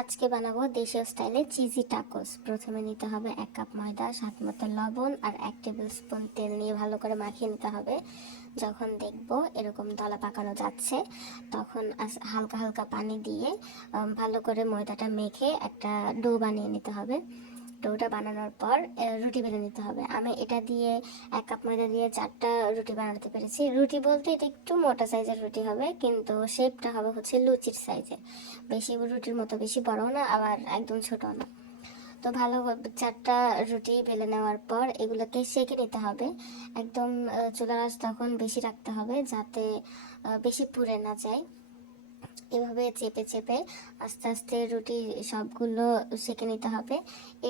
আজকে বানাবো দেশীয় স্টাইলে চিজি টাকোস প্রথমে নিতে হবে এক কাপ ময়দা সাত মতো লবণ আর এক টেবিল স্পুন তেল নিয়ে ভালো করে মাখিয়ে নিতে হবে। যখন দেখব এরকম দলা পাকানো যাচ্ছে, তখন হালকা হালকা পানি দিয়ে ভালো করে ময়দাটা মেখে একটা ডো বানিয়ে নিতে হবে। ডোটা বানানোর পর রুটি বেলে নিতে হবে। আমি এটা দিয়ে এক কাপ ময়দা দিয়ে চারটা রুটি বানাতে পেরেছি। রুটি বলতে এটা একটু মোটা সাইজের রুটি হবে, কিন্তু শেপটা হবে হচ্ছে লুচির সাইজের বেশি রুটির মতো বেশি বড়ও না, আবার একদম ছোট না। তো ভালো চারটা রুটি বেলে নেওয়ার পর এগুলোকে সেঁকে নিতে হবে। একদম চুলার আঁচ তখন বেশি রাখতে হবে যাতে বেশি পুড়ে না যায়। এভাবে চেপে চেপে আস্তে আস্তে রুটি সবগুলো সেঁকে নিতে হবে।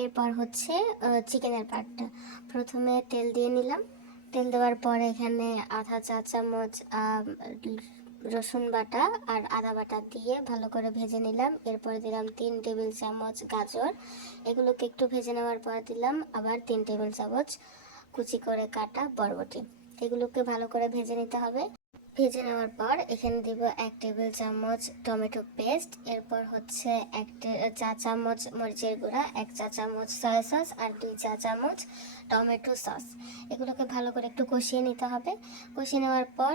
এরপর হচ্ছে চিকেনের পার্টটা প্রথমে তেল দিয়ে নিলাম। তেল দেওয়ার পর এখানে আধা চা চামচ রসুন বাটা আর আদা বাটা দিয়ে ভালো করে ভেজে নিলাম। এরপরে দিলাম তিন টেবিল চামচ গাজর। এগুলোকে একটু ভেজে নেওয়ার পর দিলাম আবার তিন টেবিল চামচ কুচি করে কাটা বরবটি। এগুলোকে ভালো করে ভেজে নিতে হবে। ভেজে নেওয়ার পর এখানে দিব এক টেবিল চামচ টমেটো পেস্ট, এরপর হচ্ছে এক চা চামচ মরিচের গুঁড়া, এক চা চামচ সয়া সস আর দুই চা চামচ টমেটো সস এগুলোকে ভালো করে একটু কষিয়ে নিতে হবে। কষিয়ে নেওয়ার পর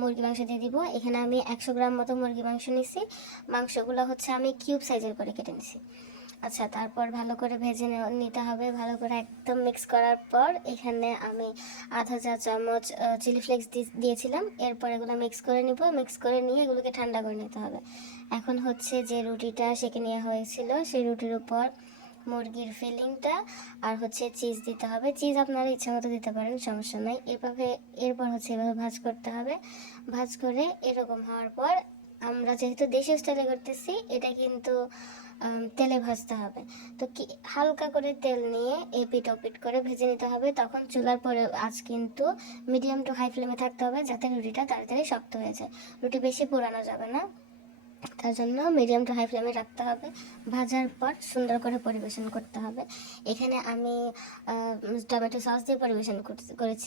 মুরগি মাংস দিয়ে দিব, এখানে আমি একশো গ্রাম মতো মুরগি মাংস নিছি। মাংসগুলো হচ্ছে আমি কিউব সাইজের করে কেটে নিছি। আচ্ছা তারপর ভালো করে ভেজে নিতে হবে। ভালো করে একদম মিক্স করার পর এখানে আমি আধা চা চামচ চিলি ফ্লেক্স দিয়েছিলাম। এরপর এগুলো মিক্স করে নিব। মিক্স করে নিয়ে এগুলোকে ঠান্ডা করে নিতে হবে। এখন হচ্ছে যে রুটিটা সেকে নেওয়া হয়েছিল, সেই রুটির উপর মুরগির ফিলিংটা আর হচ্ছে চিজ দিতে হবে। চিজ আপনারা ইচ্ছা মতো দিতে পারেন, সমস্যা নাই। এভাবে, এরপর হচ্ছে এভাবে ভাজ করতে হবে। ভাজ করে এরকম হওয়ার পর আমরা যেহেতু দেশীয় স্টাইলে করতেছি, এটা কিন্তু তেলে ভাজতে হবে। তো কি, হালকা করে তেল নিয়ে এপিট ওপিট করে ভেজে নিতে হবে। তখন চুলার পরে আজ কিন্তু মিডিয়াম টু হাই ফ্লেমে থাকতে হবে যাতে রুটিটা তাড়াতাড়ি শক্ত হয়ে যায়। রুটি বেশি পোড়ানো যাবে না। তার জন্য মিডিয়াম টু হাই ফ্লেমে রাখতে হবে। ভাজার পর সুন্দর করে পরিবেশন করতে হবে। এখানে আমি টমেটো সস দিয়ে পরিবেশন করেছি।